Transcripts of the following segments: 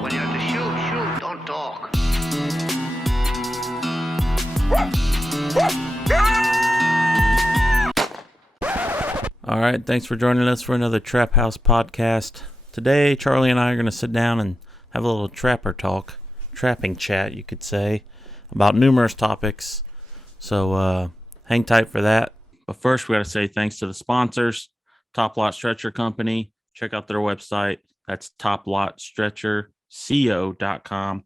When you have to shoot, don't talk. All right, thanks for joining us for another Trap House podcast. Today, Charlie and I are going to sit down and have a little trapper talk, trapping chat, you could say, about numerous topics. So hang tight for that. But first, we got to say thanks to the sponsors, Top Lot Stretcher Company. Check out their website. That's toplotstretcherco.com.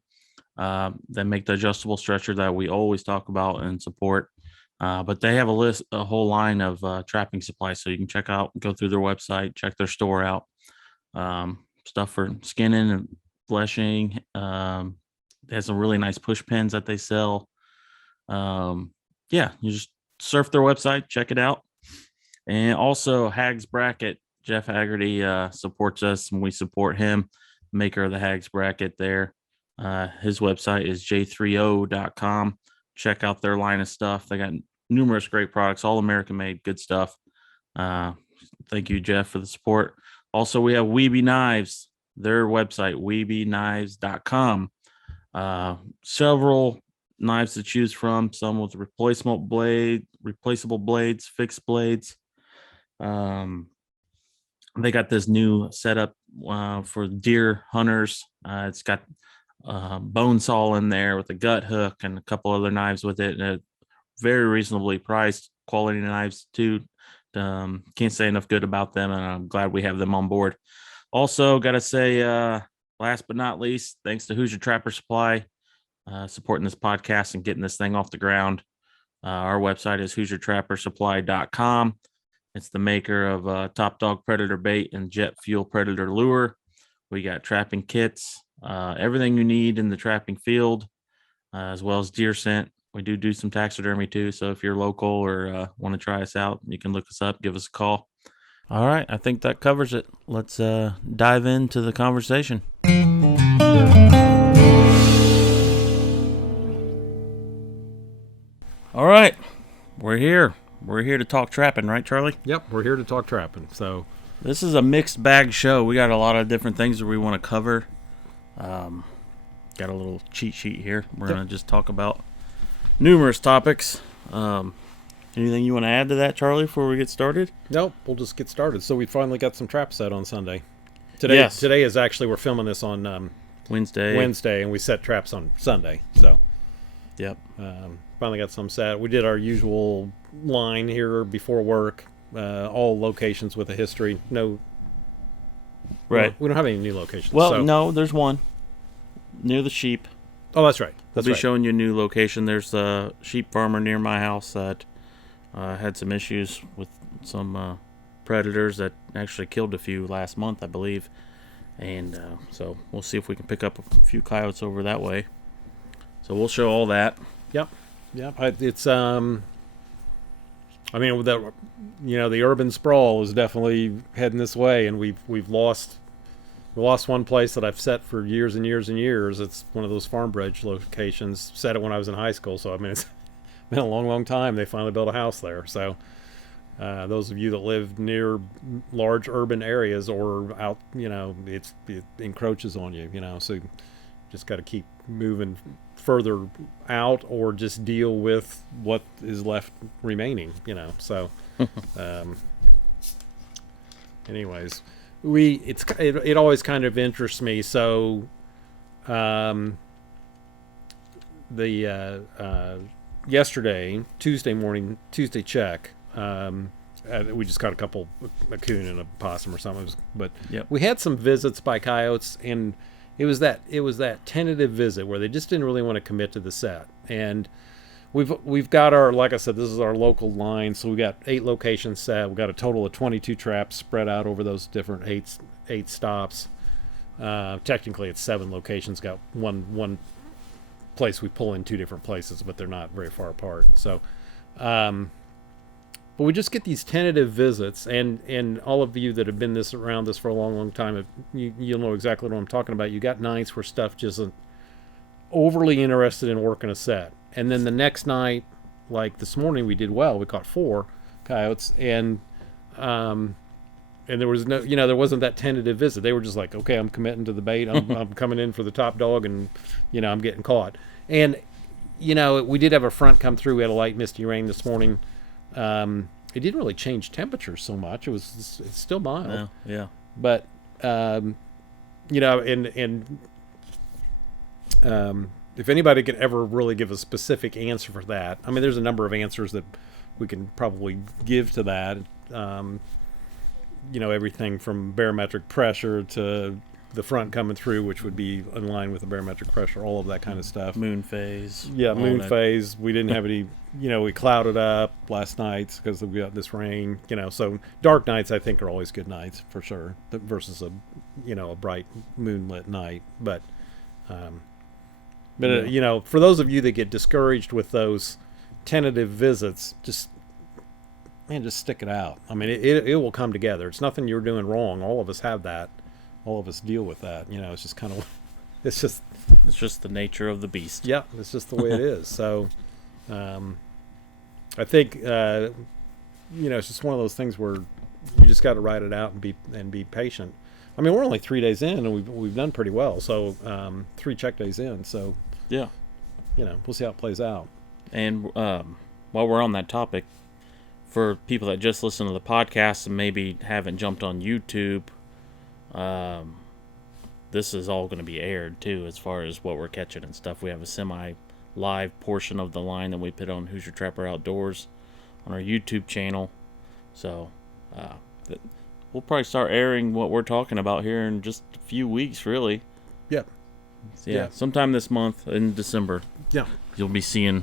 They make the adjustable stretcher that we always talk about and support. But they have a whole line of trapping supplies, so you can go through their website, check their store out. Stuff for skinning and fleshing. They have some really nice push pins that they sell. You just surf their website, check it out. And also Hags Bracket. Jeff Haggerty supports us, and we support him, maker of the Hags Bracket there. His website is j3o.com. Check out their line of stuff. They got numerous great products, all American made, good stuff. Thank you, Jeff, for the support. Also, we have Weeby Knives, their website, weebyknives.com. Several knives to choose from, some with replaceable blades, fixed blades. They got this new setup for deer hunters. It's got bone saw in there with a gut hook and a couple other knives with it. And very reasonably priced, quality knives too. Can't say enough good about them, and I'm glad we have them on board. Also, got to say, last but not least, thanks to Hoosier Trapper Supply, supporting this podcast and getting this thing off the ground. Our website is HoosierTrapperSupply.com. It's the maker of Top Dog Predator Bait and Jet Fuel Predator Lure. We got trapping kits, everything you need in the trapping field, as well as deer scent. We do some taxidermy too. So if you're local or want to try us out, you can look us up, give us a call. All right. I think that covers it. Let's dive into the conversation. All right. We're here. We're here to talk trapping, right, Charlie? Yep, we're here to talk trapping. So this is a mixed bag show. We got a lot of different things that we want to cover. Got a little cheat sheet here. We're going to just talk about numerous topics. Anything you want to add to that, Charlie, before we get started? Nope, we'll just get started. So we finally got some traps set on Sunday. Today is actually, we're filming this on Wednesday, and we set traps on Sunday. So yep. Finally got some set. We did our usual line here before work, all locations with a history. No, right. We don't have any new locations. Well, no, there's one near the sheep. Oh, that's right. We'll be showing you a new location. There's a sheep farmer near my house that had some issues with some predators that actually killed a few last month, I believe. And so we'll see if we can pick up a few coyotes over that way. So we'll show all that. Yep. It's I mean, the urban sprawl is definitely heading this way, and we've lost one place that I've set for years and years and years. It's one of those farm bridge locations. Set it when I was in high school, so I mean it's been a long time. They finally built a house there. So those of you that live near large urban areas or out, it encroaches on you. So you just got to keep moving further out or just deal with what is left remaining. So anyways. It always kind of interests me. So, Tuesday check, we just caught a coon and a possum or something. But yep. We had some visits by coyotes, and it was that tentative visit where they just didn't really want to commit to the set. And we've got our, like I said, this is our local line, so we got 8 locations set. We got a total of 22 traps spread out over those different eight stops. Technically, it's 7 locations. Got one place we pull in 2 different places, but they're not very far apart. So But we just get these tentative visits, and all of you that have been around this for a long, long time, you'll know exactly what I'm talking about. You got nights where stuff just isn't overly interested in working a set, and then the next night, like this morning, we did well. We caught 4 coyotes, and there was no, there wasn't that tentative visit. They were just like, okay, I'm committing to the bait. I'm coming in for the top dog, and I'm getting caught. And we did have a front come through. We had a light misty rain this morning. It didn't really change temperature so much. It's still mild. Yeah. But if anybody could ever really give a specific answer for that, I mean, there's a number of answers that we can probably give to that. Everything from barometric pressure to the front coming through, which would be in line with the barometric pressure, all of that kind of stuff. Moon phase. Yeah, moon phase. We didn't have any, we clouded up last night because we got this rain, so dark nights I think are always good nights for sure versus a bright moonlit night. But for those of you that get discouraged with those tentative visits, just stick it out. I mean, it will come together. It's nothing you're doing wrong. All of us have that. All of us deal with that. It's just kind of, it's just the nature of the beast. Yeah, it's just the way it is. So, I think, it's just one of those things where you just got to ride it out and be patient. I mean, we're only 3 days in, and we've done pretty well. So, 3 check days in. So, yeah, we'll see how it plays out. And while we're on that topic, for people that just listen to the podcast and maybe haven't jumped on YouTube, this is all going to be aired too, as far as what we're catching and stuff. We have a semi-live portion of the line that we put on Hoosier Trapper Outdoors on our YouTube channel. So we'll probably start airing what we're talking about here in just a few weeks, really. Yep. Yeah, sometime this month in December. Yeah. You'll be seeing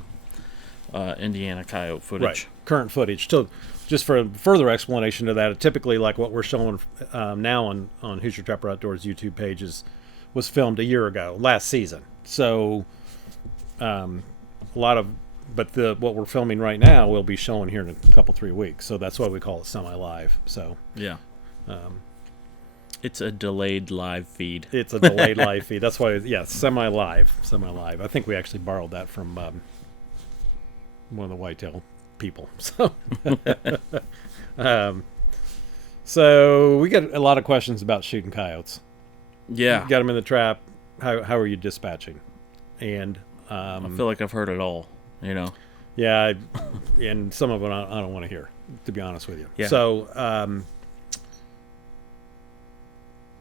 Indiana coyote footage. Right. Current footage. So, just for a further explanation to that, typically like what we're showing now on Hoosier Trapper Outdoors YouTube pages was filmed a year ago, last season. So, what we're filming right now we'll be showing here in a couple 3 weeks. So that's why we call it semi-live. So yeah, it's a delayed live feed. It's a delayed live feed. That's why, semi-live. I think we actually borrowed that from one of the whitetail people. So, so we get a lot of questions about shooting coyotes. Yeah, you got them in the trap. How are you dispatching? And I feel like I've heard it all. Yeah, and some of it I don't want to hear, to be honest with you. Yeah. So,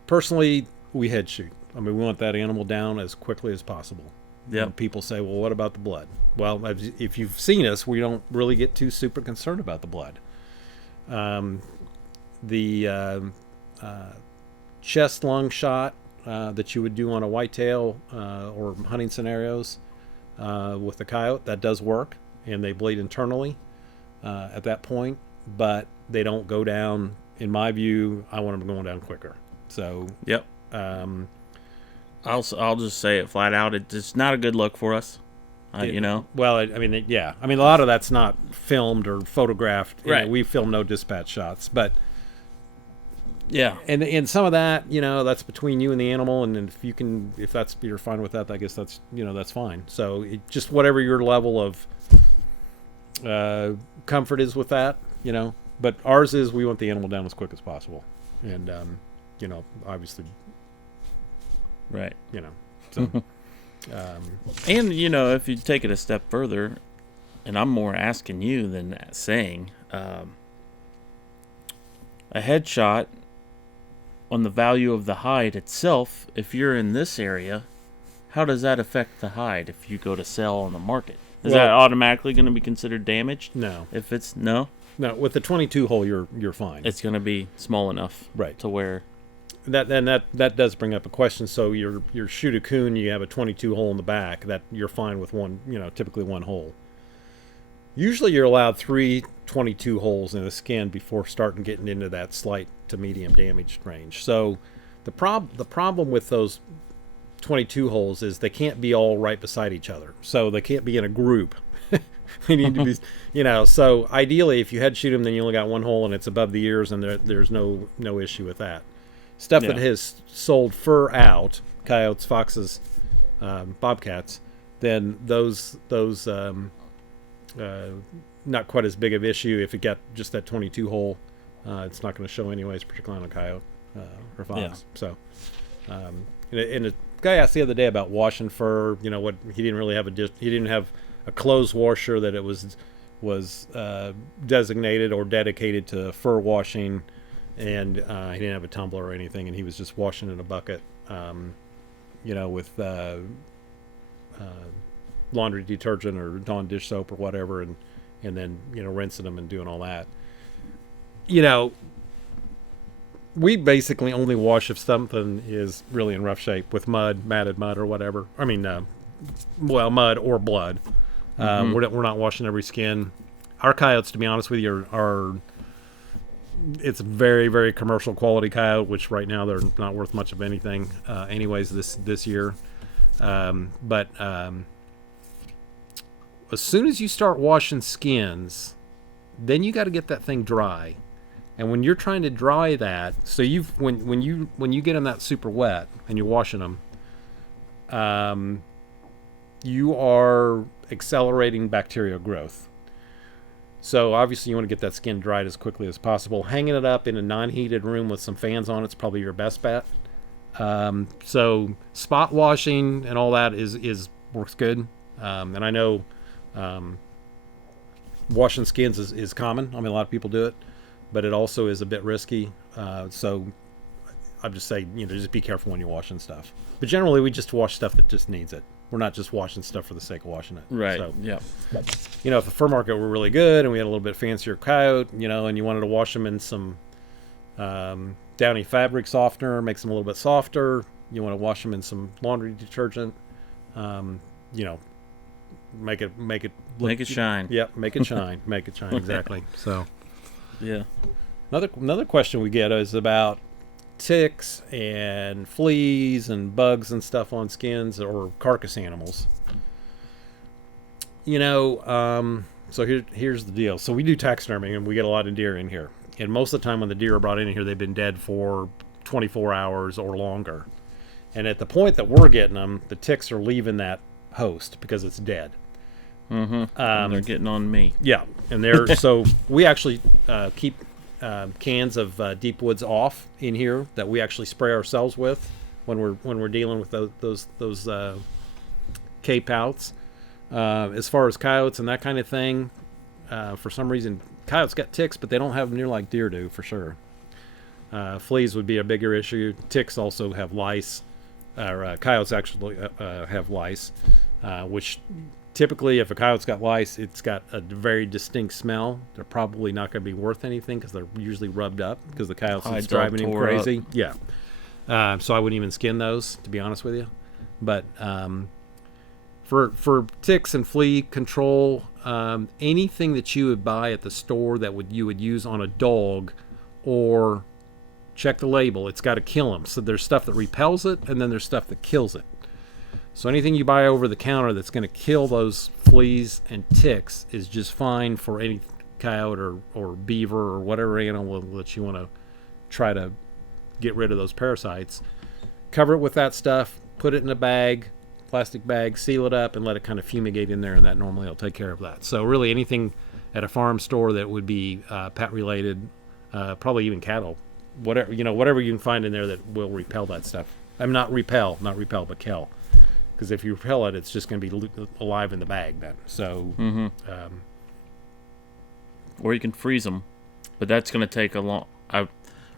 personally, we head shoot. I mean, we want that animal down as quickly as possible. Yeah. People say, well, what about the blood? Well, if you've seen us, we don't really get too super concerned about the blood. The chest lung shot that you would do on a whitetail or hunting scenarios with the coyote, that does work, and they bleed internally at that point, but they don't go down. In my view, I want them going down quicker. So, yep. I'll just say it flat out. It's not a good look for us. Well, I mean, yeah. I mean, a lot of that's not filmed or photographed. Right. We film no dispatch shots, but yeah. And some of that, that's between you and the animal. And if you're fine with that, I guess that's fine. So just whatever your level of comfort is with that, But ours is we want the animal down as quick as possible, and obviously. Right. So, and if you take it a step further, and I'm more asking you than saying, a headshot on the value of the hide itself, if you're in this area, how does that affect the hide if you go to sell on the market? Is that automatically going to be considered damaged? No. If it's no, with the 22 hole, you're fine. It's going to be small enough, right, to where. That does bring up a question. So you shoot a coon, you have a 22 hole in the back, that you're fine with one, typically one hole. Usually you're allowed 3 22 holes in the skin before getting into that slight to medium damaged range. So the problem with those 22 holes is they can't be all right beside each other. So they can't be in a group. They need to be, so ideally if you head shoot them, then you only got one hole and it's above the ears, and there's no issue with that. Stuff that has sold fur out, coyotes, foxes, bobcats, then those not quite as big of issue. If it got just that 22 hole, it's not going to show anyways, particularly on a coyote or fox. Yeah. So, and the guy asked the other day about washing fur. What he didn't really have he didn't have a clothes washer that it was designated or dedicated to fur washing, and he didn't have a tumbler or anything, and he was just washing in a bucket, with laundry detergent or Dawn dish soap or whatever, and then rinsing them and doing all that. We basically only wash if something is really in rough shape with mud, matted mud or whatever. I mean, mud or blood. We're not washing every skin. Our coyotes, to be honest with you, are it's a very, very commercial quality coyote, which right now they're not worth much of anything anyways this year. But as soon as you start washing skins, then you got to get that thing dry. And when you're trying to dry that, so when you get them that super wet and you're washing them, you are accelerating bacterial growth. So obviously you want to get that skin dried as quickly as possible. Hanging it up in a non-heated room with some fans on it's probably your best bet. So spot washing and all that works good. And I know washing skins is common. I mean, a lot of people do it, but it also is a bit risky. So I'm just saying, just be careful when you're washing stuff. But generally, we just wash stuff that just needs it. We're not just washing stuff for the sake of washing it. Right. So, yeah. If the fur market were really good and we had a little bit fancier coyote, and you wanted to wash them in some Downy fabric softener, makes them a little bit softer. You want to wash them in some laundry detergent. Make it shine. Yep, make it shine. Make it shine, exactly. So, yeah. Another question we get is about ticks and fleas and bugs and stuff on skins or carcass animals. So here's the deal. So we do taxidermy and we get a lot of deer in here. And most of the time when the deer are brought in here, they've been dead for 24 hours or longer. And at the point that we're getting them, the ticks are leaving that host because it's dead. Mm-hmm. They're getting on me. Yeah, and so we actually keep cans of Deep Woods Off in here that we actually spray ourselves with when we're dealing with those cape outs. As far as coyotes and that kind of thing, for some reason coyotes got ticks, but they don't have them near like deer do for sure. Fleas would be a bigger issue. Ticks also have lice. Coyotes actually have lice, which typically if a coyote's got lice, it's got a very distinct smell. They're probably not going to be worth anything because they're usually rubbed up because the coyotes is driving him crazy. Up. Yeah. So I wouldn't even skin those, to be honest with you. But for ticks and flea control, anything that you would buy at the store that you would use on a dog, or check the label, it's got to kill them. So there's stuff that repels it, and then there's stuff that kills it. So anything you buy over the counter that's going to kill those fleas and ticks is just fine for any coyote or beaver or whatever animal that you want to try to get rid of those parasites. Cover it with that stuff, put it in a bag, plastic bag, seal it up, and let it kind of fumigate in there, and that normally will take care of that. So really anything at a farm store that would be pet related, probably even cattle, whatever you can find in there that will repel that stuff. I'm not repel, but kill. Because if you repel it, it's just going to be alive in the bag then. So, or you can freeze them, but that's going to take a long.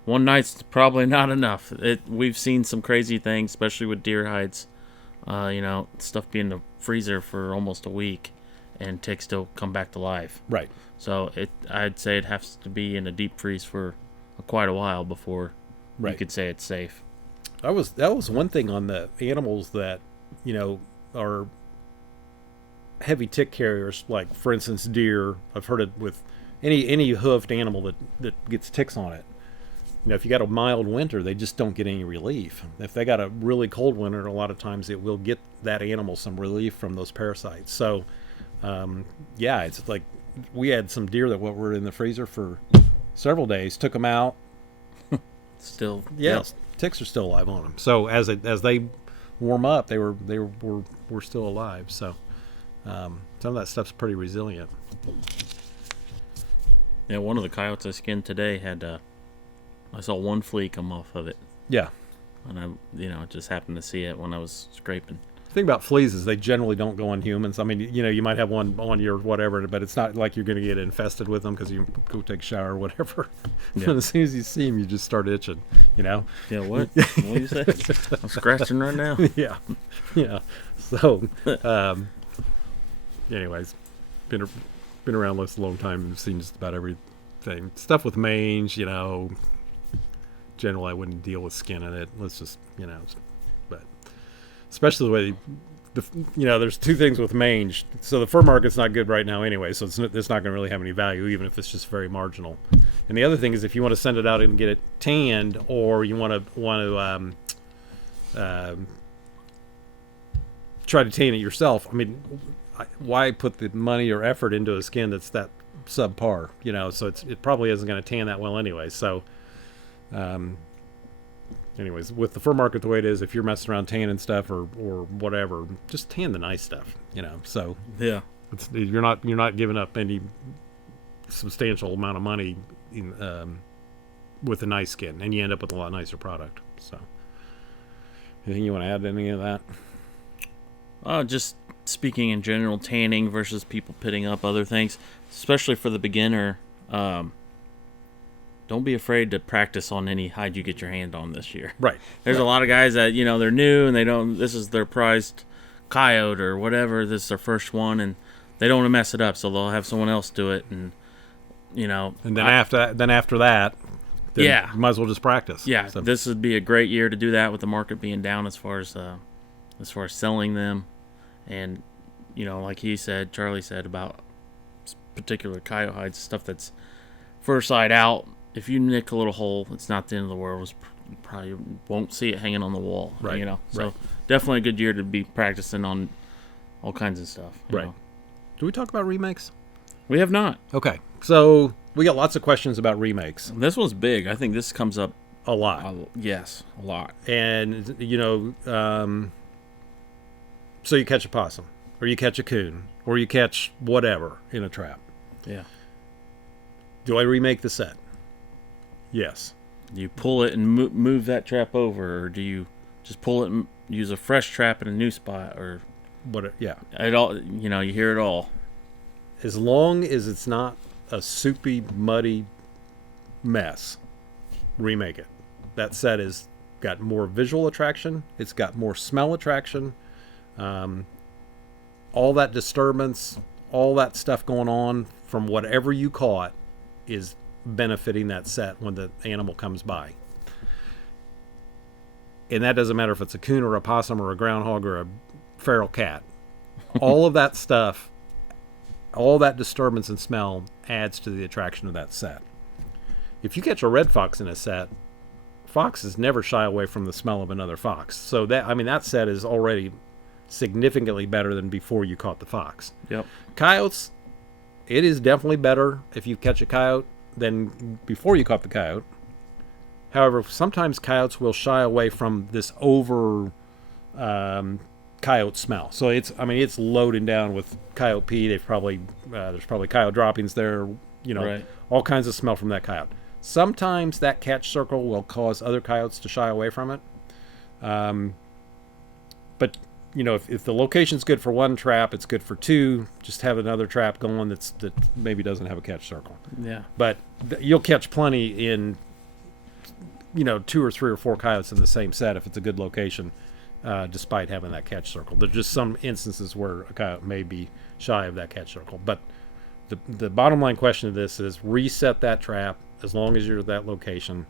One night's probably not enough. We've seen some crazy things, especially with deer hides. Stuff being in the freezer for almost a week, and ticks still come back to life. Right. So I'd say it has to be in a deep freeze for quite a while before you could say it's safe. That was one thing on the animals that are heavy tick carriers, like for instance deer. I've heard it with any hoofed animal that gets ticks on it. If you got a mild winter, they just don't get any relief. If they got a really cold winter, a lot of times it will get that animal some relief from those parasites. So Yeah, it's like we had some deer that were in the freezer for several days. Took them out. Still, Yes, ticks are still alive on them. So as they warm up, they were still alive. So some of that stuff's pretty resilient. Yeah, one of the coyotes I skinned today had I saw one flea come off of it, Yeah. and I just happened to see it when I was scraping. The thing about fleas is they generally don't go on humans. I mean, you might have one on your whatever, but it's not like you're going to get infested with them because you go take a shower or whatever. Yeah. And as soon as you see them, you just start itching, Yeah, what? What do you say? I'm scratching right now. Yeah. Yeah. So, anyways, been around this a long time and seen just about everything. Stuff with mange, generally I wouldn't deal with skin in it. Let's just, but especially the way there's two things with mange. So the fur market's not good right now anyway, so it's not going to really have any value, even if it's just very marginal. And the other thing is if you want to send it out and get it tanned, or you want to try to tan it yourself. I mean, why put the money or effort into a skin that's that subpar? So it probably isn't going to tan that well anyway. So, anyways, with the fur market the way it is, if you're messing around tanning stuff or whatever, just tan the nice stuff. So Yeah. you're not giving up any substantial amount of money with a nice skin, and you end up with a lot nicer product. So, anything you want to add to any of that? Just speaking in general, tanning versus people pitting up other things, especially for the beginner. Don't be afraid to practice on any hide you get your hand on this year. Right. There's a lot of guys that, they're new and this is their prized coyote or whatever. This is their first one and they don't want to mess it up. So they'll have someone else do it. And, and then after that, yeah, you might as well just practice. Yeah. So. This would be a great year to do that with the market being down as far as selling them. And, like Charlie said about particular coyote hides, stuff that's fur side out. If you nick a little hole, it's not the end of the world. You probably won't see it hanging on the wall. Right. So right. Definitely a good year to be practicing on all kinds of stuff. Right. Do we talk about remakes? We have not. Okay. So we got lots of questions about remakes. This one's big. I think this comes up a lot. Yes, a lot. And, so you catch a possum, or you catch a coon, or you catch whatever in a trap. Yeah. Do I remake the set? Yes. Do you pull it and move that trap over, or do you just pull it and use a fresh trap in a new spot, or what? Yeah. It all, you hear it all. As long as it's not a soupy, muddy mess, remake it. That set has got more visual attraction. It's got more smell attraction. All that disturbance, all that stuff going on from whatever you caught is benefiting that set when the animal comes by. And that doesn't matter if it's a coon or a possum or a groundhog or a feral cat. All of that stuff, all that disturbance and smell adds to the attraction of that set. If you catch a red fox in a set, foxes never shy away from the smell of another fox. So that set is already significantly better than before you caught the fox. Yep. Coyotes, it is definitely better if you catch a coyote than before you caught the coyote. However, sometimes coyotes will shy away from this over coyote smell. So it's loaded down with coyote pee. There's probably coyote droppings there. Right. All kinds of smell from that coyote. Sometimes that catch circle will cause other coyotes to shy away from it. But if the location's good for one trap, it's good for two. Just have another trap going that maybe doesn't have a catch circle. Yeah. But you'll catch plenty in, 2 or 3 or 4 coyotes in the same set if it's a good location, despite having that catch circle. There's just some instances where a coyote may be shy of that catch circle. But the bottom line question of this is reset that trap as long as you're at that location.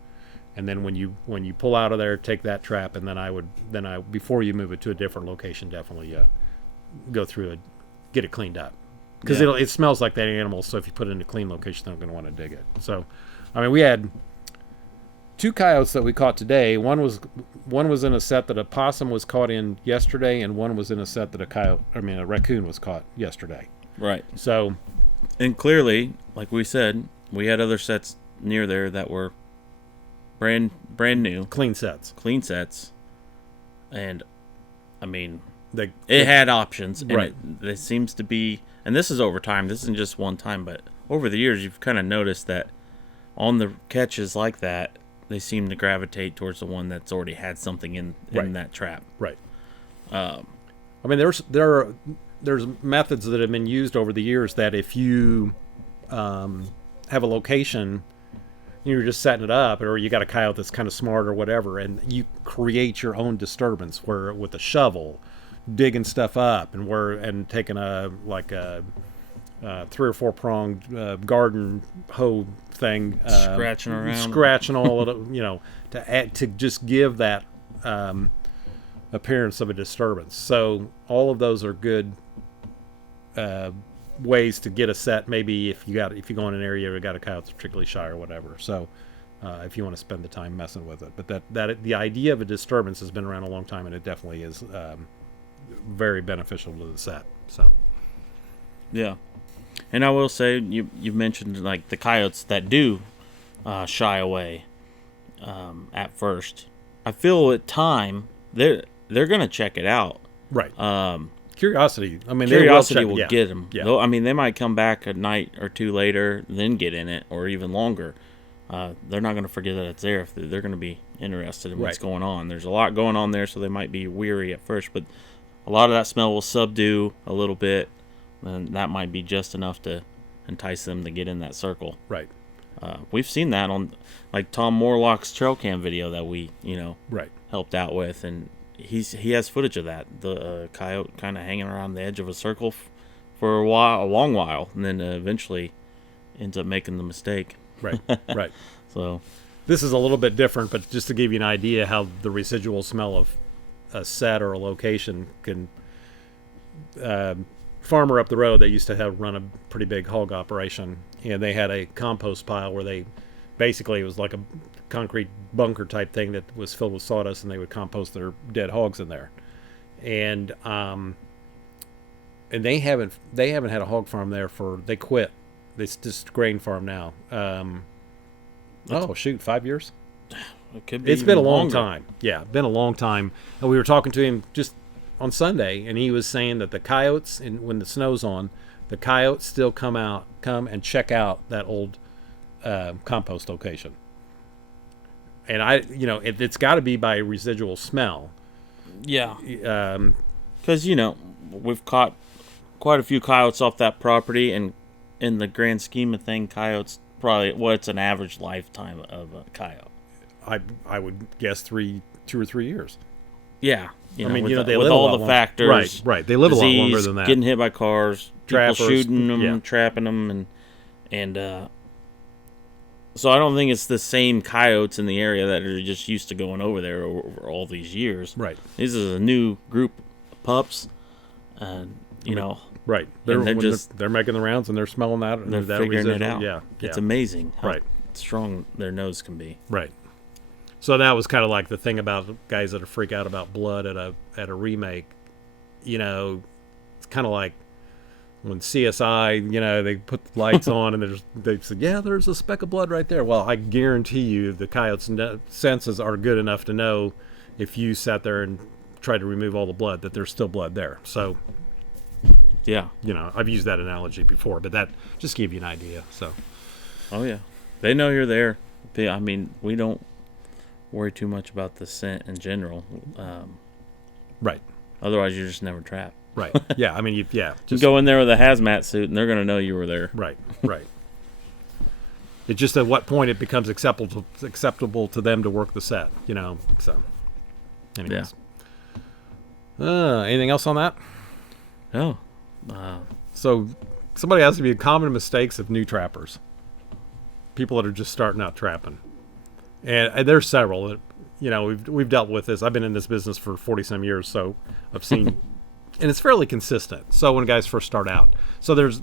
And then when you pull out of there, take that trap, and then I before you move it to a different location, definitely go through it, get it cleaned up, because it smells like that animal. So if you put it in a clean location, they're going to want to dig it. So, we had 2 coyotes that we caught today. One was in a set that a possum was caught in yesterday, and one was in a set that a raccoon was caught yesterday. Right. So, And clearly, like we said, we had other sets near there that were brand new, clean sets. clean sets, and I mean, They, it had options, and Right. it seems to be, and this is over time. This isn't just one time, but over the years, you've kind of noticed that on the catches like that, they seem to gravitate towards the one that's already had something in Right. that trap. Right. I mean, there's methods that have been used over the years that if you have a location, you're just setting it up, or you got a coyote that's kind of smart or whatever, and you create your own disturbance where with a shovel, digging stuff up, and taking a 3 or 4 pronged garden hoe thing, Scratching around, scratching all of it, to just give that appearance of a disturbance. So all of those are good ways to get a set. Maybe if you go in an area where you got a coyote that's particularly shy or whatever. So if you want to spend the time messing with it, but that the idea of a disturbance has been around a long time, and it definitely is very beneficial to the set. So yeah. And I will say, you mentioned like the coyotes that do shy away at first. I feel at time they're gonna check it out. right. Curiosity. I mean, Curiosity will will get them. Yeah. I mean, they might come back a night or two later, then get in it, or even longer. They're not going to forget that it's there. If they're going to be interested in what's Right. going on. There's a lot going on there, so they might be weary at first, but a lot of that smell will subdue a little bit, and that might be just enough to entice them to get in that circle. Right. We've seen that on like Tom Morlock's trail cam video that we Right. helped out with, and he has footage of that, the coyote kind of hanging around the edge of a circle for a long while, and then eventually ends up making the mistake. Right. Right. So This is a little bit different, but just to give you an idea how the residual smell of a set or a location can. Farmer up the road, they used to run a pretty big hog operation, and they had a compost pile where they basically, it was like a concrete bunker type thing that was filled with sawdust, and they would compost their dead hogs in there. And they haven't had a hog farm there they quit. It's just grain farm now. 5 years. it could be. It's been a even long longer. time. Yeah, been a long time. And we were talking to him just on Sunday, and he was saying that the coyotes, when the snow's on, the coyotes still come and check out that old compost location. And it's got to be by residual smell. Yeah, Um, because we've caught quite a few coyotes off that property, and in the grand scheme of thing, coyotes probably what's an average lifetime of a coyote. I would guess 2 or 3 years. Yeah, They with live all a lot the longer. factors. Right. They live a lot longer disease, than that. Getting hit by cars, Trappers, people shooting them, yeah. trapping them, and so I don't think it's the same coyotes in the area that are just used to going over there over all these years. Right. This is a new group of pups, and Right. they're They're making the rounds, and they're smelling that. And they're that figuring it residual. out. Yeah. It's yeah. amazing how Right. strong their nose can be. Right. So that was kind of like the thing about guys that freak out about blood at a remake. It's kind of like when CSI, they put the lights on and they said, yeah, there's a speck of blood right there. Well, I guarantee you the coyote's senses are good enough to know if you sat there and tried to remove all the blood that there's still blood there. So, Yeah. I've used that analogy before, but that just gave you an idea. So, Oh yeah. They know you're there. I mean, we don't worry too much about the scent in general. right. Otherwise, you're just never trapped. Right. Yeah. I mean, You just go in there with a hazmat suit, and they're going to know you were there. Right, right. It's just at what point it becomes acceptable to them to work the set, So, anyways. Anything else on that? Oh. So, somebody asked me common mistakes of new trappers, people that are just starting out trapping, and there's several that we've dealt with this. I've been in this business for 40 some years, so I've seen. And it's fairly consistent. So when guys first start out, so there's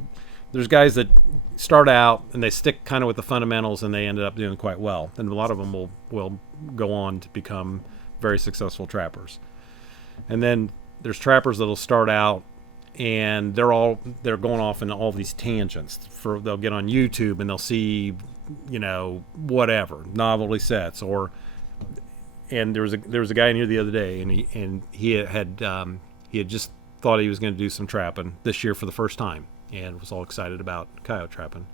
guys that start out and they stick kind of with the fundamentals and they ended up doing quite well. And a lot of them will go on to become very successful trappers. And then there's trappers that'll start out and they're going off in all these tangents. They'll get on YouTube and they'll see, whatever novelty sets and there was a guy in here the other day, and he had just thought he was going to do some trapping this year for the first time, and was all excited about coyote trapping.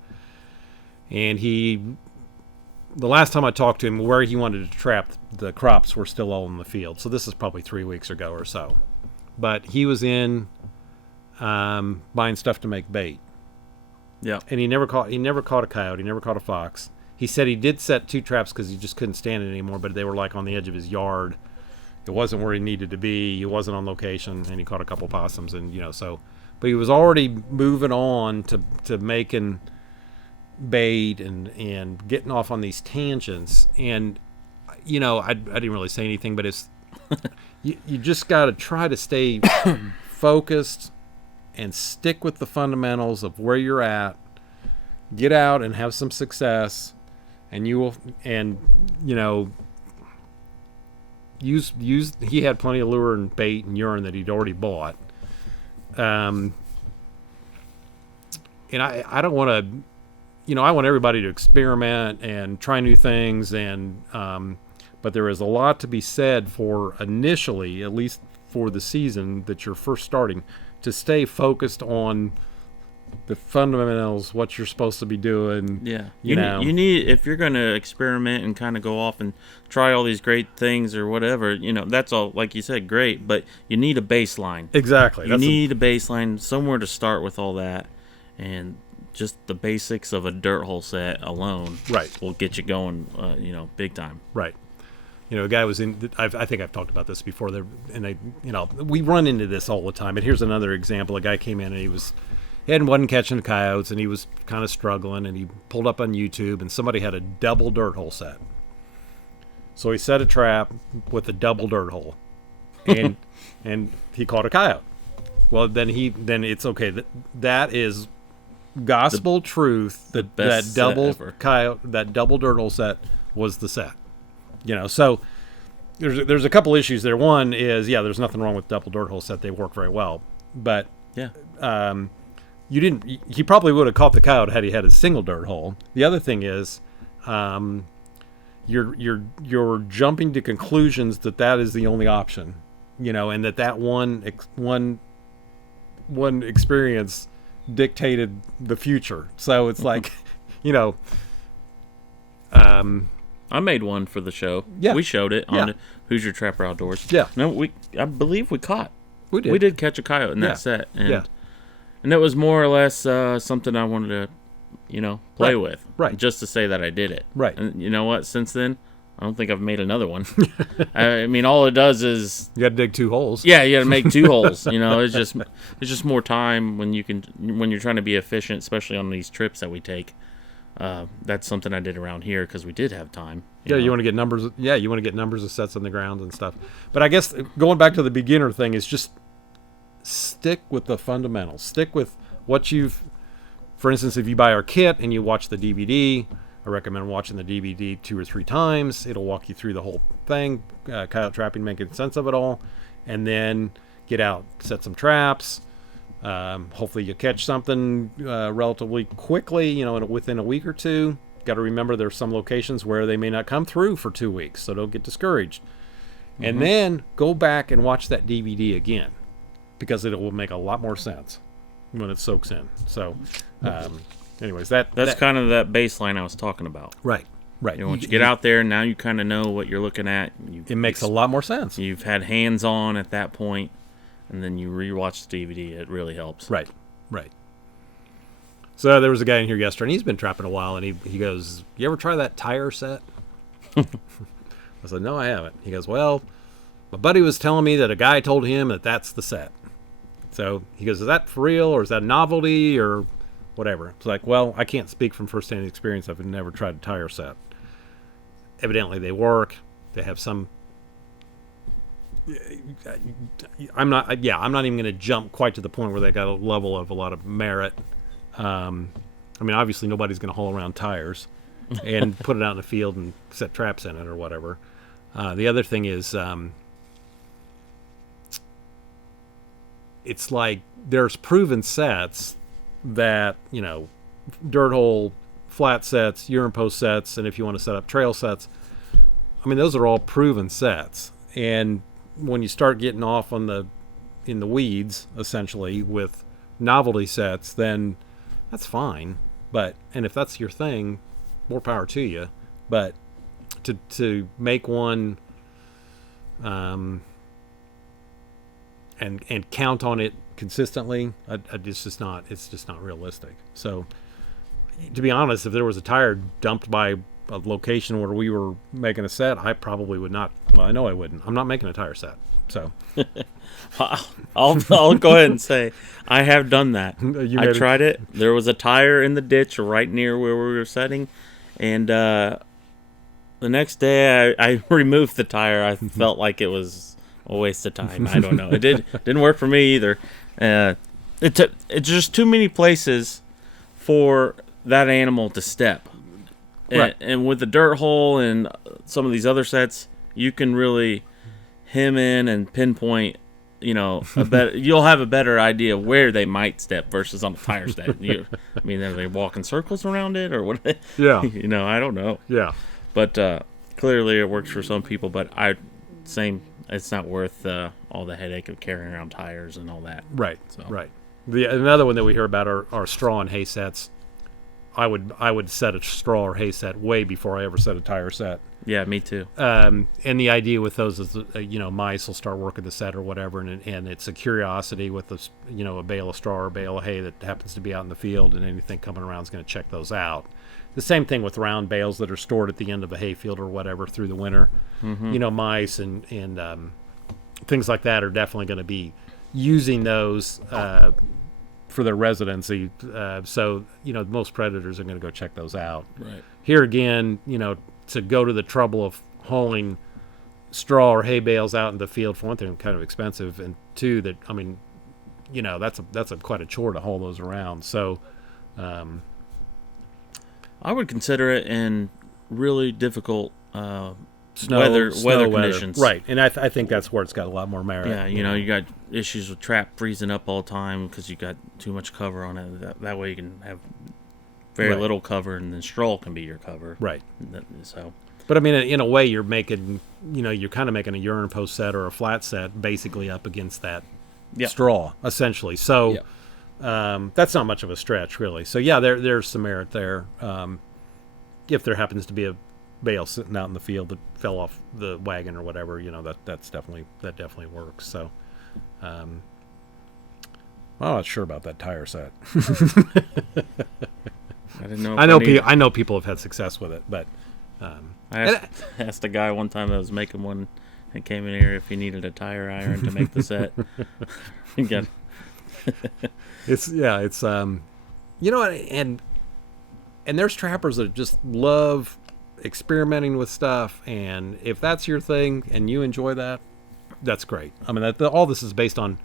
And the last time I talked to him, where he wanted to trap, the crops were still all in the field. So this is probably 3 weeks ago or so. But he was in buying stuff to make bait. Yeah. And he never caught a coyote. He never caught a fox. He said he did set 2 traps because he just couldn't stand it anymore, but they were like on the edge of his yard. It wasn't where he needed to be. He wasn't on location, and he caught a couple possums, and so. But he was already moving on to making bait and getting off on these tangents. And I didn't really say anything, but it's you just got to try to stay focused and stick with the fundamentals of where you're at. Get out and have some success, and you will. And use. He had plenty of lure and bait and urine that he'd already bought. And I don't want to. I want everybody to experiment and try new things, and but there is a lot to be said for initially, at least for the season that you're first starting, to stay focused on the fundamentals, what you're supposed to be doing. Yeah, you need, if you're going to experiment and kind of go off and try all these great things or whatever, that's all, like you said, great, but you need a baseline. Exactly. You need a baseline, somewhere to start with all that, and just the basics of a dirt hole set alone, right, will get you going, big time. Right. A guy was in. I think I've talked about this before. We run into this all the time. And here's another example. A guy came in and he wasn't catching coyotes, and he was kind of struggling. And he pulled up on YouTube, and somebody had a double dirt hole set. So he set a trap with a double dirt hole, and he caught a coyote. Well, then it's okay. That is gospel truth. That double dirt hole set was the set. So there's a couple issues there. One is, there's nothing wrong with double dirt hole set. They work very well. But yeah, he probably would have caught the coyote had he had a single dirt hole. The other thing is, you're jumping to conclusions that is the only option, and that one experience dictated the future. So it's like, I made one for the show. Yeah. We showed it on Who's Your Trapper Outdoors. Yeah. No, I believe we caught. We did. We did catch a coyote in that set. And it was more or less something I wanted to, play with. Right. Just to say that I did it. Right. And you know what? Since then, I don't think I've made another one. I mean, all it does is you got to dig 2 holes. Yeah, you got to make 2 holes. It's just more time when you're trying to be efficient, especially on these trips that we take. That's something I did around here because we did have time. You want to get numbers. Yeah, you want to get numbers of sets on the ground and stuff. But I guess going back to the beginner thing is just stick with the fundamentals. Stick with what you've. For instance, if you buy our kit and you watch the DVD, I recommend watching the DVD 2 or 3 times. It'll walk you through the whole thing, coyote trapping, making sense of it all, and then get out, set some traps. Hopefully you catch something relatively quickly, within a week or 2. Got to remember there's some locations where they may not come through for 2 weeks, so don't get discouraged. Mm-hmm. And then go back and watch that DVD again, because it will make a lot more sense when it soaks in. So, anyways, that's kind of that baseline I was talking about. Right. Once you get out there, now you kind of know what you're looking at. It makes a lot more sense. You've had hands-on at that point. And then you rewatch the DVD. It really helps. Right. So there was a guy in here yesterday, and he's been trapping a while, and he goes, "You ever try that tire set?" I said, "No, I haven't." He goes, "Well, my buddy was telling me that a guy told him that that's the set." So he goes, "Is that for real, or is that novelty, or whatever?" It's like, well, I can't speak from firsthand experience. I've never tried a tire set. Evidently, they work. They have some. I'm not even going to jump quite to the point where they got a level of a lot of merit. I mean, obviously nobody's going to haul around tires and put it out in the field and set traps in it or whatever. The other thing is, it's like there's proven sets that, dirt hole, flat sets, urine post sets, and if you want to set up trail sets, I mean, those are all proven sets. And when you start getting off in the weeds, essentially, with novelty sets, then that's fine. And if that's your thing, more power to you. But to make one and count on it consistently, it's just not realistic. So, to be honest, if there was a tire dumped by a location where we were making a set, I probably would not. Well, I know I wouldn't. I'm not making a tire set. So I'll go ahead and say I have done that. I tried it. There was a tire in the ditch right near where we were setting, and the next day I removed the tire. I felt like it was a waste of time. I don't know. It didn't work for me either. It's just too many places for that animal to step. Right. And with the dirt hole and some of these other sets, you can really hem in and pinpoint, you'll have a better idea where they might step versus on a tire set. Are they walking circles around it or what? Yeah. I don't know. Yeah. But clearly it works for some people, but it's not worth all the headache of carrying around tires and all that. Right. So. Right. Another one that we hear about are straw and hay sets. I would set a straw or hay set way before I ever set a tire set. Yeah, me too. And the idea with those is, mice will start working the set or whatever, and it's a curiosity with a bale of straw or a bale of hay that happens to be out in the field, and anything coming around is going to check those out. The same thing with round bales that are stored at the end of a hay field or whatever through the winter. Mm-hmm. Mice and things like that are definitely going to be using those for their residency. So most predators are going to go check those out. Right. Here again, to go to the trouble of hauling straw or hay bales out in the field, for one thing, kind of expensive, and two, that's quite a chore to haul those around. So I would consider it in really difficult snow weather weather conditions. Right, and I think that's where it's got a lot more merit. Yeah, you got issues with trap freezing up all the time because you got too much cover on it. That way you can have very little cover, and then straw can be your cover. Right. So, but I mean, in a way, you're making, you're kind of making a urine post set or a flat set basically up against that straw, essentially. So that's not much of a stretch, really. So yeah, there's some merit there. If there happens to be a bale sitting out in the field that fell off the wagon or whatever, that definitely works. So, I'm not sure about that tire set. I didn't know. I know people have had success with it, but I asked a guy one time that was making one and came in here if he needed a tire iron to make the set. It's and there's trappers that just love experimenting with stuff, and if that's your thing and you enjoy that, that's great. I mean, all this is based on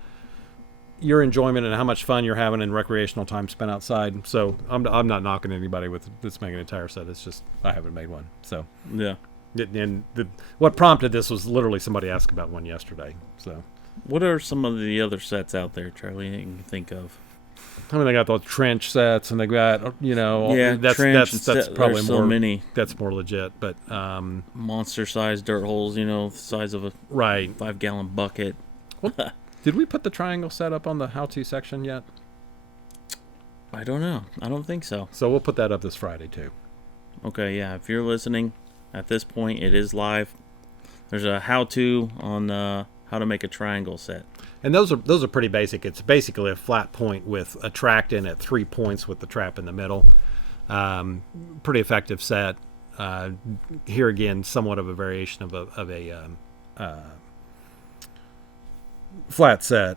your enjoyment and how much fun you're having in recreational time spent outside. So I'm not knocking anybody that's making a tire set. It's just I haven't made one. So yeah. And what prompted this was literally somebody asked about one yesterday. So what are some of the other sets out there, Charlie, that you can think of? I mean, they got those trench sets, and they got that's probably so more. Many. That's more legit, but monster-sized dirt holes, the size of a 5-gallon bucket. Well, did we put the triangle set up on the how-to section yet? I don't know. I don't think so. So we'll put that up this Friday too. Okay, yeah. If you're listening, at this point, it is live. There's a how-to on how to make a triangle set. And those are pretty basic. It's basically a flat point with a tract in at 3 points with the trap in the middle. Pretty effective set. Here again, somewhat of a variation of a flat set.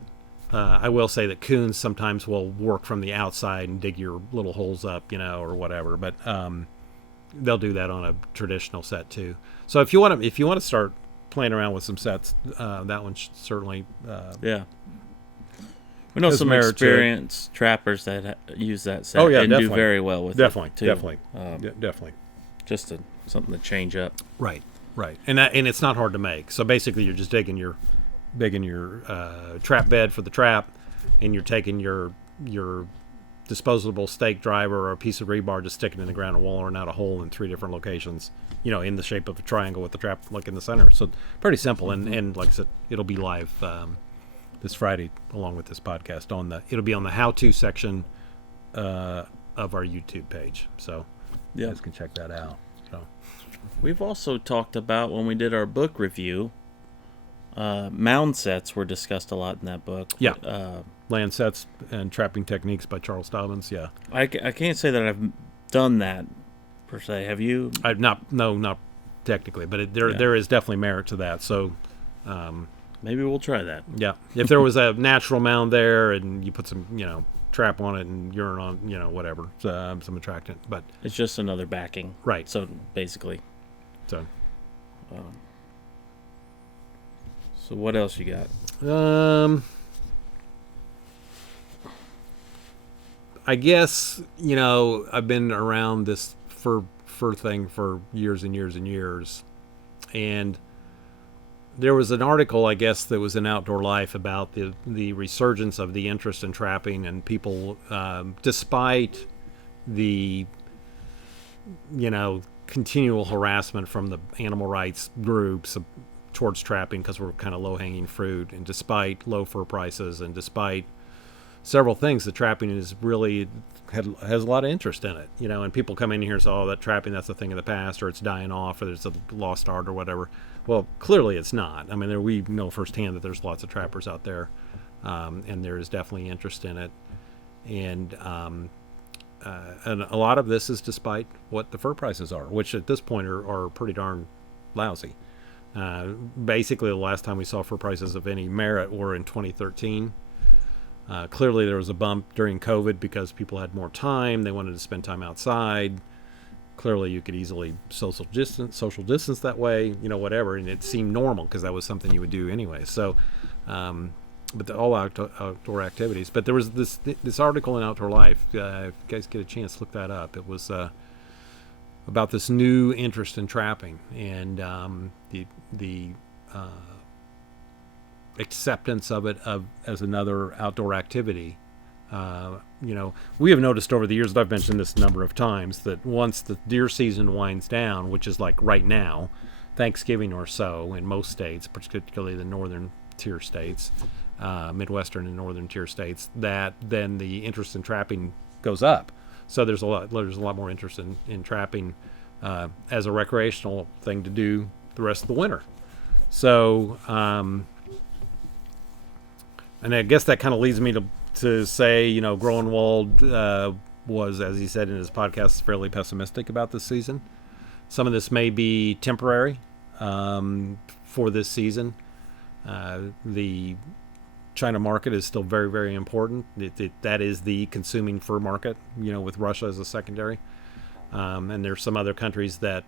I will say that coons sometimes will work from the outside and dig your little holes up, or whatever. But they'll do that on a traditional set too. So if you want to start playing around with some sets, that one should certainly we know some experienced trappers that use that set and definitely. do very well with definitely, it too. Definitely Just something to change up. Right, and it's not hard to make. So basically, you're just digging your trap bed for the trap, and you're taking your disposable stake driver or a piece of rebar, just sticking it in the ground and wallowing out a hole in 3 different locations, in the shape of a triangle with the trap like in the center. So pretty simple. And like I said, it'll be live this Friday along with this podcast it'll be on the how-to section of our YouTube page. So you guys can check that out. So We've also talked about, when we did our book review, mound sets were discussed a lot in that book. Yeah. Land Sets and Trapping Techniques by Charles Dobbins. Yeah. I can't say that I've done that per se. Have you? Not technically, but there is definitely merit to that. So maybe we'll try that. yeah, if there was a natural mound there and you put some trap on it and urine on whatever, some attractant, but It's just another backing. right. So basically. So So what else you got? I guess I've been around this fur thing for years and years and years, and there was an article, I guess, that was in Outdoor Life about the resurgence of the interest in trapping, and people, despite the continual harassment from the animal rights groups towards trapping because we're kind of low-hanging fruit, and despite low fur prices, and despite several things, the trapping is really has a lot of interest in it, and people come in here and say, oh, that trapping, that's a thing of the past, or it's dying off, or there's a lost art or whatever. Well, clearly it's not. I mean, we know firsthand that there's lots of trappers out there, and there is definitely interest in it. And a lot of this is despite what the fur prices are, which at this point are pretty darn lousy. Basically, the last time we saw fur prices of any merit were in 2013. Clearly, there was a bump during COVID because people had more time. They wanted to spend time outside. Clearly, you could easily social distance that way, whatever, and it seemed normal because that was something you would do anyway. So, but all outdoor activities. But there was this article in Outdoor Life. If you guys get a chance, look that up. It was about this new interest in trapping and the acceptance of it as another outdoor activity. We have noticed over the years, and I've mentioned this a number of times, that once the deer season winds down, which is like right now, Thanksgiving or so in most states, particularly the northern tier states, Midwestern and northern tier states, that then the interest in trapping goes up. So there's a lot more interest in trapping as a recreational thing to do the rest of the winter. So and I guess that kind of leads me to say, Groenwald was, as he said in his podcast, fairly pessimistic about this season. Some of this may be temporary for this season. The China market is still very, very important. That is the consuming fur market, with Russia as a secondary. And there's some other countries that,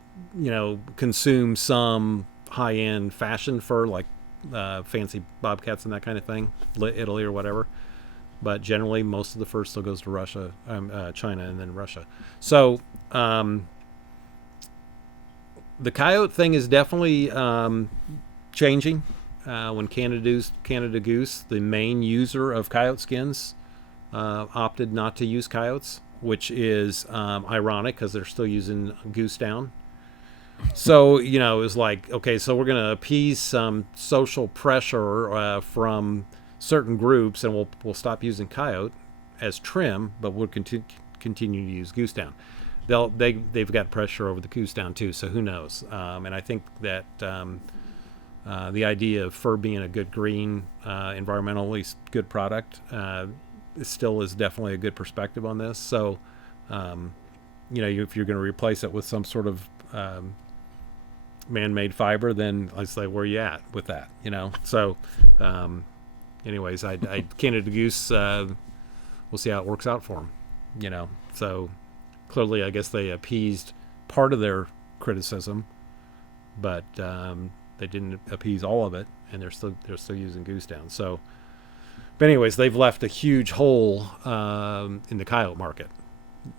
consume some high-end fashion fur, like fancy bobcats and that kind of thing, Italy or whatever. But generally, most of the fur still goes to Russia, China, and then Russia. So the coyote thing is definitely changing. When Canada Goose, the main user of coyote skins, opted not to use coyotes, which is ironic because they're still using goose down. So, it was like, okay, so we're going to appease some social pressure from certain groups, and we'll stop using coyote as trim, but we'll continue to use goose down. They've got pressure over the goose down too, so who knows? And I think that the idea of fur being a good green, environmentally good product still is definitely a good perspective on this. So, if you're going to replace it with some sort of man-made fiber, then I say, where are you at with that? So anyways, I Canada Goose, we'll see how it works out for them. So clearly I guess they appeased part of their criticism, but they didn't appease all of it, and they're still using goose down. So but anyways, they've left a huge hole in the coyote market.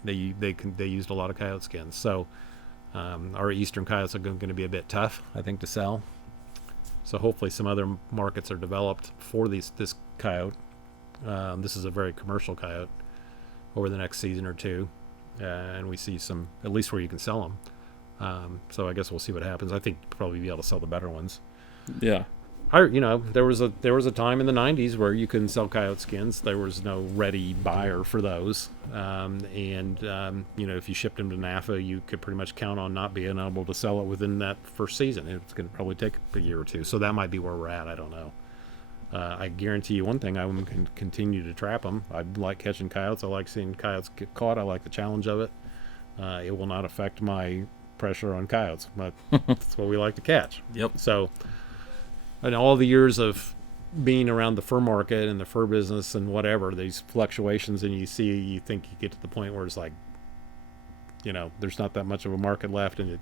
They used a lot of coyote skins. So our eastern coyotes are going to be a bit tough, I think, to sell. So hopefully some other markets are developed for this coyote This is a very commercial coyote over the next season or two, and we see some at least where you can sell them. So I guess we'll see what happens. I think probably be able to sell the better ones. Yeah. There was a time in the '90s where you couldn't sell coyote skins. There was no ready buyer for those, if you shipped them to NAFA, you could pretty much count on not being able to sell it within that first season. It's going to probably take a year or two, so that might be where we're at. I don't know. I guarantee you one thing: I can continue to trap them. I like catching coyotes. I like seeing coyotes get caught. I like the challenge of it. It will not affect my pressure on coyotes, but that's what we like to catch. Yep. So. And all the years of being around the fur market and the fur business and whatever, these fluctuations, and you think you get to the point where it's like, there's not that much of a market left, and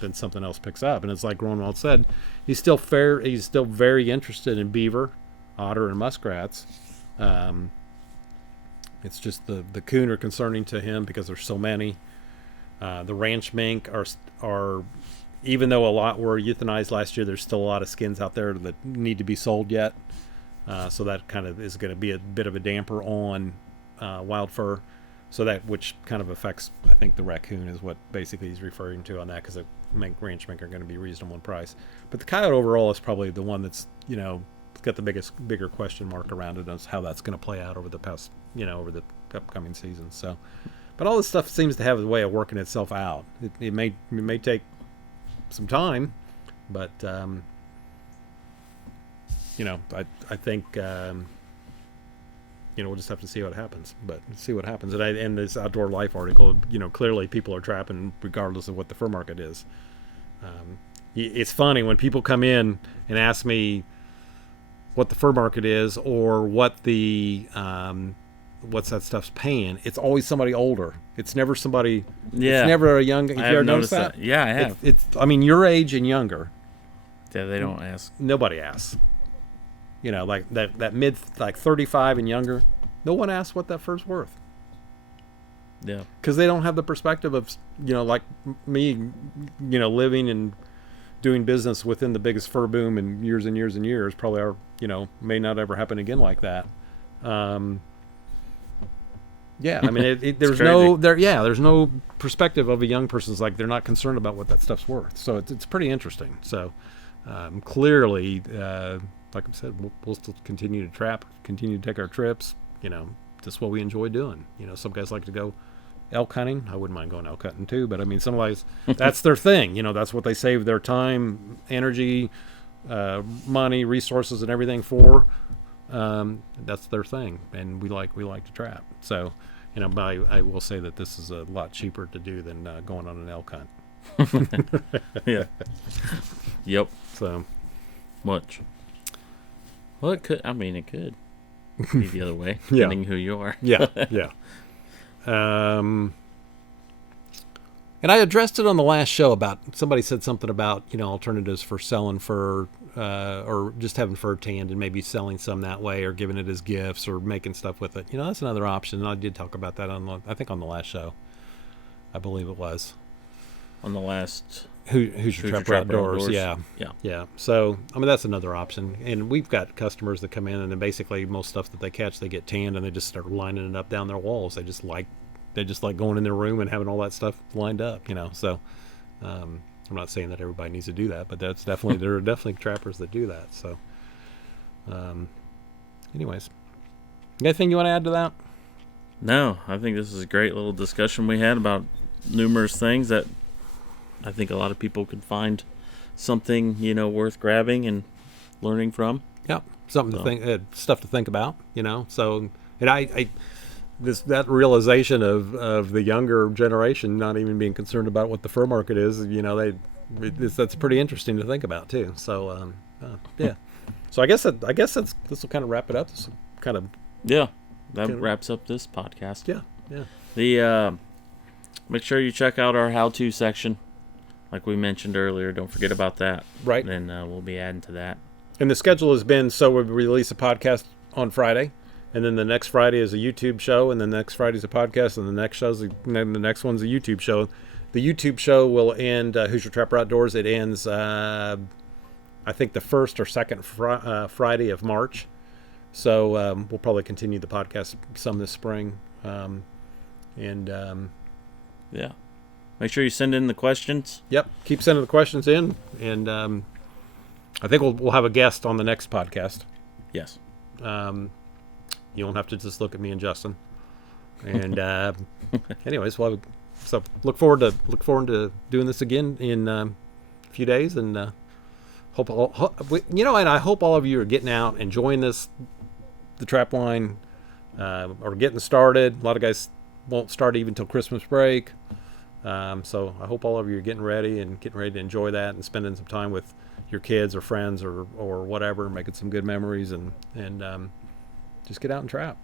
then something else picks up. And it's like Gronwald said, he's still very interested in beaver, otter, and muskrats. It's just the coon are concerning to him because there's so many. The ranch mink are even though a lot were euthanized last year, there's still a lot of skins out there that need to be sold yet. So that kind of is going to be a bit of a damper on wild fur. So that, which kind of affects, I think, the raccoon is what basically he's referring to on that, because the ranch mink are going to be reasonable in price. But the coyote overall is probably the one that's, got the bigger question mark around it as how that's going to play out over the past, over the upcoming season. So, but all this stuff seems to have a way of working itself out. It may take some time, but I think we'll just have to see what happens. But see what happens. And this Outdoor Life article, clearly people are trapping regardless of what the fur market is. It's funny when people come in and ask me what the fur market is or what the what's that stuff's paying. It's always somebody older. It's never somebody. Yeah. It's never a young. Have you ever noticed that? Yeah, I have. It's your age and younger. Yeah, they don't ask. Nobody asks. Like that mid, like 35 and younger. No one asks what that fur's worth. Yeah. Because they don't have the perspective of, like me, living and doing business within the biggest fur boom in years and years and years. Probably are, may not ever happen again like that. Yeah, I mean, there's no perspective of a young person's, like, they're not concerned about what that stuff's worth. So it's pretty interesting. So clearly, like I said, we'll still continue to trap, continue to take our trips. Just what we enjoy doing. Some guys like to go elk hunting. I wouldn't mind going elk hunting too, but I mean, some guys, that's their thing. That's what they save their time, energy, money, resources, and everything for. That's their thing, and we like to trap. So, but I will say that this is a lot cheaper to do than going on an elk hunt. Yeah. Yep. So much. Well, it could be the other way, Yeah. depending who you are. Yeah. And I addressed it on the last show about, somebody said something about, alternatives for selling fur, or just having fur tanned and maybe selling some that way, or giving it as gifts, or making stuff with it. That's another option. And I did talk about that on the last show. I believe it was. On the last... Who's Your Trapper Outdoors? Yeah. So, I mean, that's another option. And we've got customers that come in, and then basically most stuff that they catch, they get tanned, and they just start lining it up down their walls. They just like going in their room and having all that stuff lined up, So, I'm not saying that everybody needs to do that, but that's definitely there are definitely trappers that do that. So, anyways, anything you want to add to that? No, I think this is a great little discussion we had about numerous things that I think a lot of people could find something, worth grabbing and learning from. Yeah, something to think, stuff to think about, So, and that realization of the younger generation not even being concerned about what the fur market is, that's pretty interesting to think about too. So, yeah. So I guess this will kind of wrap it up. This will kind of wraps up this podcast. Yeah. The make sure you check out our how-to section. Like we mentioned earlier, don't forget about that. Right. And we'll be adding to that. And the schedule has been, so we release a podcast on Friday, and then the next Friday is a YouTube show, and the next Friday is a podcast, and the next one's a YouTube show. The YouTube show will end, Who's Your Trapper Outdoors? It ends, I think, the first or second Friday of March. So we'll probably continue the podcast some this spring. Yeah. Make sure you send in the questions. Yep, keep sending the questions in, and I think we'll have a guest on the next podcast. Yes. You won't have to just look at me and Justin. And anyways, so look forward to doing this again in a few days, and and I hope all of you are getting out, enjoying the trap line, or getting started. A lot of guys won't start even till Christmas break. So I hope all of you are getting ready to enjoy that and spending some time with your kids or friends or whatever, making some good memories and just get out and trap.